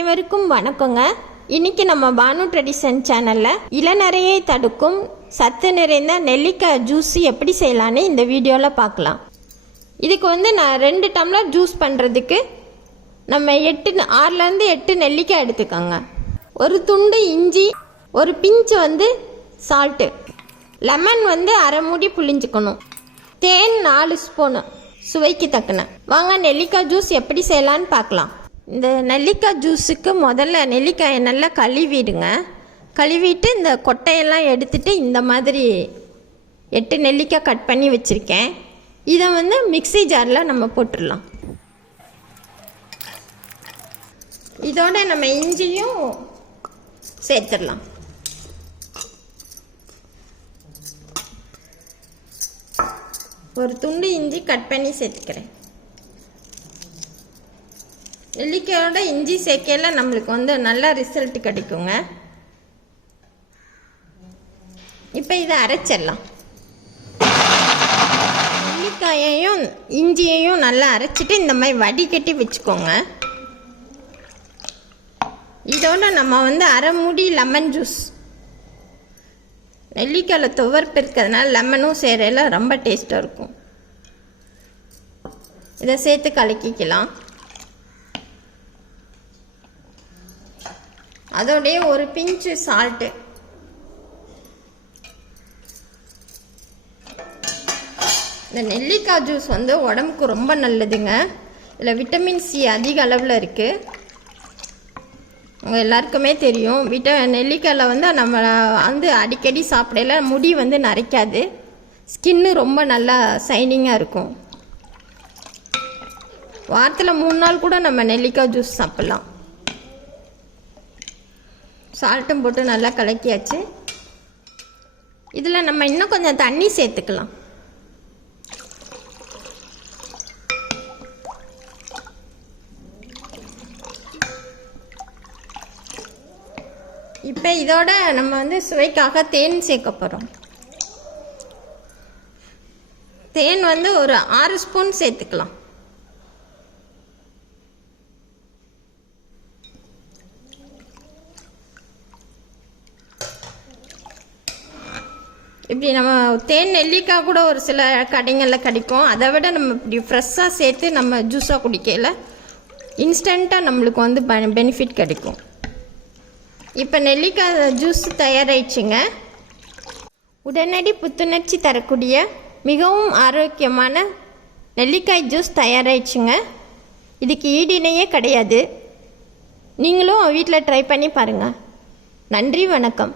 அனைவருக்கும் வணக்கங்க. இன்னைக்கு நம்ம பானு ட்ரெடிஷன் சேனலில் இளநரையை தடுக்கும் சத்து நிறைந்த நெல்லிக்காய் ஜூஸ் எப்படி செய்யலான்னு இந்த வீடியோவில் பார்க்கலாம். இதுக்கு நான் 2 டம்ளர் ஜூஸ் பண்ணுறதுக்கு நம்ம 6லேருந்து 8 நெல்லிக்காய் எடுத்துக்கோங்க. ஒரு துண்டு இஞ்சி, ஒரு பிஞ்சு சால்ட்டு, லெமன் அரை மூடி புளிஞ்சுக்கணும், தேன் 4 ஸ்பூனு சுவைக்கு தக்கன. வாங்க நெல்லிக்காய் ஜூஸ் எப்படி செய்யலான்னு பார்க்கலாம். இந்த நெல்லிக்காய் ஜூஸுக்கு முதல்ல நெல்லிக்காயை நல்லா கழுவிடுங்க. கழுவிட்டு இந்த கொட்டையெல்லாம் எடுத்துட்டு இந்த மாதிரி 8 நெல்லிக்காய் கட் பண்ணி வச்சுருக்கேன். இதை மிக்ஸி ஜாரில் நம்ம போட்டுடலாம். இதோட நம்ம இஞ்சியும் சேர்த்துடலாம். ஒரு துண்டு இஞ்சி கட் பண்ணி சேர்த்துக்கிறேன். நெல்லிக்காயோட இஞ்சி சேர்க்கையில நம்மளுக்கு நல்ல ரிசல்ட் கிடைக்குங்க. இப்போ இதை அரைச்சிடலாம். நெல்லிக்காயையும் இஞ்சியையும் நல்லா அரைச்சிட்டு இந்த மாதிரி வடிகட்டி வச்சுக்கோங்க. இதோட நம்ம அரை மூடி லெமன் ஜூஸ், நெல்லிக்காயில் துவர்ப்பு இருக்கிறதுனால லெமனும் சேரையில் ரொம்ப டேஸ்ட்டாக இருக்கும். இதை சேர்த்து கலக்கிக்கலாம். அதோடைய ஒரு பிஞ்சு சால்ட்டு, இந்த நெல்லிக்காய் ஜூஸ் உடம்புக்கு ரொம்ப நல்லதுங்க. இதில் விட்டமின் சி அதிக அளவில் இருக்குது. உங்கள் எல்லாருக்குமே தெரியும். நெல்லிக்காயில் நம்ம அடிக்கடி சாப்பிடல முடி நரைக்காது, ஸ்கின்னு ரொம்ப நல்லா ஷைனிங்காக இருக்கும். வாரத்தில் 3 நாள் கூட நம்ம நெல்லிக்காய் ஜூஸ் சாப்பிட்லாம். சால்ட்டும் போட்டு நல்லா கலக்கியாச்சு. இதில் நம்ம இன்னும் கொஞ்சம் தண்ணி சேர்த்துக்கலாம். இப்போ இதோட நம்ம சுவைக்காக தேன் சேர்க்க போகிறோம். தேன் ஒரு 6 ஸ்பூன் சேர்த்துக்கலாம். இப்படி நம்ம தேன் நெல்லிக்காய் கூட ஒரு சில கடைகளில் கிடைக்கும். அதை விட நம்ம இப்படி ஃப்ரெஷ்ஷாக சேர்த்து நம்ம ஜூஸாக குடிக்கல இன்ஸ்டண்ட்டாக நம்மளுக்கு பெனிஃபிட் கிடைக்கும். இப்போ நெல்லிக்காய் ஜூஸ் தயாராகிடுச்சுங்க. உடனடி புத்துணர்ச்சி தரக்கூடிய மிகவும் ஆரோக்கியமான நெல்லிக்காய் ஜூஸ் தயாராகிடுச்சுங்க. இதுக்கு ஈடிணையே கிடையாது. நீங்களும் வீட்டில் ட்ரை பண்ணி பாருங்கள். நன்றி, வணக்கம்.